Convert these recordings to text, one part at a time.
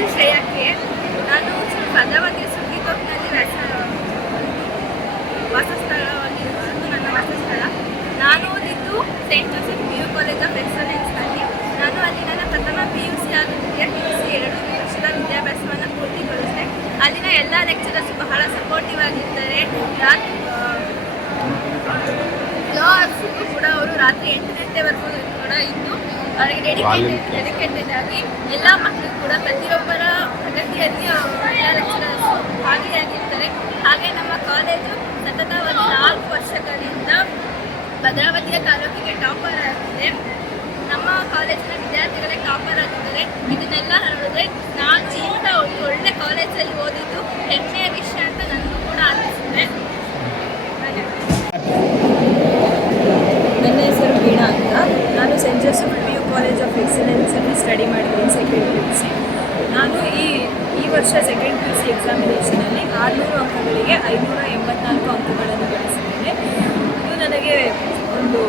ಹೆಸರು ಶ್ರೇಯಕ್ಕೆ. ನಾನು ಭದ್ರಾವತಿಯ ಸುಗ್ಗಿತೋಪಿನಲ್ಲಿ ವಾಸಸ್ಥಳವಾಗಿ ನನ್ನ ವಾಸಸ್ಥಳ. ನಾನು ಓದಿದ್ದು saint Joseph PU college of ಎಕ್ಸಲೆನ್ಸ್ನಲ್ಲಿ. ನಾನು ಅಲ್ಲಿ ನನ್ನ ಪ್ರಥಮ PUC ಹಾಗೂ ದ್ವಿತೀಯ PUC 2 ವರ್ಷದ ವಿದ್ಯಾಭ್ಯಾಸವನ್ನು ಪೂರ್ತಿಗೊಳಿಸಿದೆ. ಅಲ್ಲಿನ ಎಲ್ಲ ಲೆಕ್ಚರರ್ಸ್ ಬಹಳ ಸಪೋರ್ಟಿವ್ ಆಗಿರ್ತಾರೆ. ಲಾ ಆರ್ಟ್ಸಿಗೂ ಕೂಡ ಅವರು ರಾತ್ರಿ 8 ಗಂಟೆವರೆಗೂ ಕೂಡ ಇದ್ದು ಅವರಿಗೆ ಡೆಡಿಕೇಟೆಡ್ ಆಗಿ ಎಲ್ಲ ಮಕ್ಕಳು ಕೂಡ ಪ್ರತಿಯೊಬ್ಬರ ಪ್ರಗತಿಯಲ್ಲಿ ಎಲ್ಲ ಲೆಕ್ಚರರ್ಸ್ ಭಾಗಿಯಾಗಿರ್ತಾರೆ. ಹಾಗೆ ನಮ್ಮ ಕಾಲೇಜು ಸತತ 4 ವರ್ಷಗಳಿಂದ ಭದ್ರಾವತಿಯ ತಾಲೂಕಿಗೆ ಟಾಪರ್ ಆಗಿದೆ. ನಮ್ಮ ಕಾಲೇಜಿನ ವಿದ್ಯಾರ್ಥಿಗಳೇ ಟಾಪರ್ ಆಗಿದ್ದಾರೆ. ಇದನ್ನೆಲ್ಲ ನೋಡಿದ್ರೆ ನಾನು ಇಂಥ ಒಂದು ಒಳ್ಳೆ ಕಾಲೇಜಲ್ಲಿ ಓದಿದ್ದು ಹೆಮ್ಮೆಯ ವಿಷಯ ಅಂತ ನನಗೂ ಕೂಡ ಅನಿಸುತ್ತೆ. ನನ್ನ ಹೆಸರು ವೀಣಾ ಅಂತ. ನಾನು saint Joseph PU college of ಎಕ್ಸಲೆನ್ಸಲ್ಲಿ ಸ್ಟಡಿ ಮಾಡಿದ್ದೀನಿ ಸೆಕೆಂಡ್ PUC. ನಾನು ಈ ವರ್ಷ ಸೆಕೆಂಡ್ PUC ಎಕ್ಸಾಮಿನೇಷನಲ್ಲಿ 600 ಅಂಕಗಳಿಗೆ 584 ಅಂಕಗಳನ್ನು ಗಳಿಸಿದ್ದೇನೆ. ಇದು ನನಗೆ ಒಂದು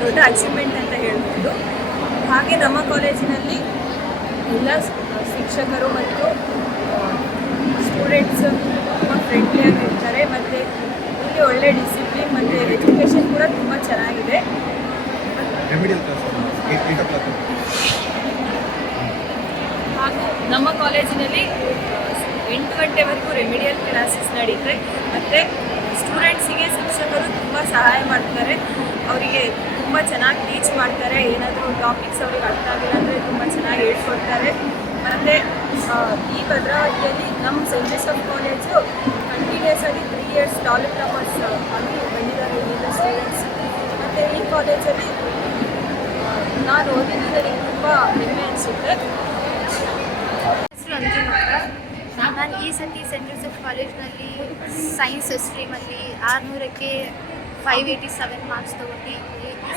ದೊಡ್ಡ ಅಚೀವ್ಮೆಂಟ್ ಅಂತ ಹೇಳ್ಬೋದು. ಹಾಗೆ ನಮ್ಮ ಕಾಲೇಜಿನಲ್ಲಿ ಎಲ್ಲ ಶಿಕ್ಷಕರು ಮತ್ತು ಸ್ಟೂಡೆಂಟ್ಸ್ ತುಂಬ ಫ್ರೆಂಡ್ಲಿಯಾಗಿರ್ತಾರೆ ಮತ್ತು ಇಲ್ಲಿ ಒಳ್ಳೆ ಡಿಸಿಪ್ಲಿನ್ ಮತ್ತು ಎಜುಕೇಷನ್ ಕೂಡ ತುಂಬ ಚೆನ್ನಾಗಿದೆ. ಹಾಗೂ ನಮ್ಮ ಕಾಲೇಜಿನಲ್ಲಿ 8 ಗಂಟೆವರೆಗೂ ರೆಮಿಡಿಯಲ್ ಕ್ಲಾಸಸ್ ನಡೀತಾರೆ ಮತ್ತು ಸ್ಟೂಡೆಂಟ್ಸಿಗೆ ಶಿಕ್ಷಕರು ತುಂಬ ಸಹಾಯ ಮಾಡ್ತಾರೆ. ಅವರಿಗೆ ತುಂಬ ಚೆನ್ನಾಗಿ ಟೀಚ್ ಮಾಡ್ತಾರೆ. ಏನಾದರೂ ಟಾಪಿಕ್ಸ್ ಅವ್ರಿಗೆ ಅರ್ಥ ಆಗಿಲ್ಲ ಅಂದರೆ ತುಂಬ ಚೆನ್ನಾಗಿ ಹೇಳ್ಕೊಡ್ತಾರೆ. ಮತ್ತು ಈ ಭದ್ರಾವತಿಯಲ್ಲಿ ನಮ್ಮ ಸೆಂಟ್ ಜೋಸೆಫ್ ಕಾಲೇಜು ಕಂಟಿನ್ಯೂಸ್ ಆಗಿ 3 ಇಯರ್ಸ್ ತಾಲೂಕು ಟಾಪರ್ಸ್ ಆಗಿ ಬಂದಿದ್ದಾರೆ ಇಲ್ಲಿನ ಸ್ಟೂಡೆಂಟ್ಸ್. ಮತ್ತು ಈ ಕಾಲೇಜಲ್ಲಿ ನಾನು ಓದಿದ್ದು ನನಗೆ ತುಂಬ ಹೆಮ್ಮೆ ಅನಿಸುತ್ತೆ. ನಾನು ಈ ಸತಿ ಸೆಂಟ್ ಜೋಸೆಫ್ ಕಾಲೇಜ್ನಲ್ಲಿ ಸೈನ್ಸ್ ಸ್ಟ್ರೀಮಲ್ಲಿ 600ಕ್ಕೆ 587 ಮಾರ್ಕ್ಸ್ ತೊಗೊಂಡು ಈ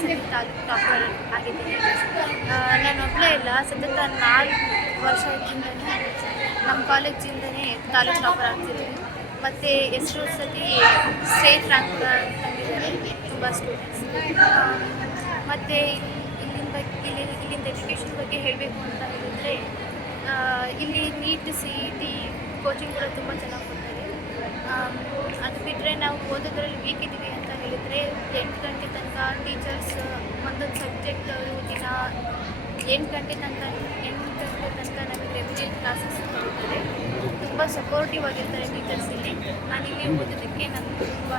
ಸತಿ ತಾಲೂಕು ಟಾಪರ್ ಆಗಿದ್ದೀನಿ. ನಾನು ಒಬ್ಬಳೇ ಇಲ್ಲ, ಸತತ 4 ವರ್ಷದಿಂದನೇ ನಮ್ಮ ಕಾಲೇಜಿಂದನೇ ತಾಲೂಕು ಟಾಪರ್ ಆಗ್ತಿದ್ದೀನಿ. ಮತ್ತು ಎಷ್ಟೋ ಸತಿ ಸ್ಟೇಟ್ ರ್ಯಾಂಕ್ ತಂದಿದ್ದಾರೆ ತುಂಬ ಸ್ಟೂಡೆಂಟ್ಸ್. ಮತ್ತು ಇಲ್ಲಿಂದ ಎಜುಕೇಷನ್ ಬಗ್ಗೆ ಹೇಳಬೇಕು ಅಂತ ಹೇಳಿದರೆ ಇಲ್ಲಿ ನೀಟ್ CET ಕೋಚಿಂಗ್ ಕೂಡ ತುಂಬ ಚೆನ್ನಾಗಿ ಕೊಡ್ತಾರೆ. ಅದು ಬಿಟ್ಟರೆ ನಾವು ಓದೋದ್ರಲ್ಲಿ ವೀಕ್ ಇದ್ದೀವಿ ಅಂತ ಹೇಳಿದರೆ 8 ಗಂಟೆ ತನಕ ಟೀಚರ್ಸ್ ಒಂದೊಂದು ಸಬ್ಜೆಕ್ಟ್ ಅವರು ದಿನ 8 ಗಂಟೆ ತನಕ ನಮಗೆ ರೆಮಿಡಿಯಲ್ ಕ್ಲಾಸಸ್ ಕೊಡ್ತಾರೆ. ತುಂಬ ಸಪೋರ್ಟಿವ್ ಆಗಿರ್ತಾರೆ ಟೀಚರ್ಸ್ ಇಲ್ಲಿ. ನಾನಿಲ್ಲಿ ಓದೋದಕ್ಕೆ ನನಗೆ ತುಂಬ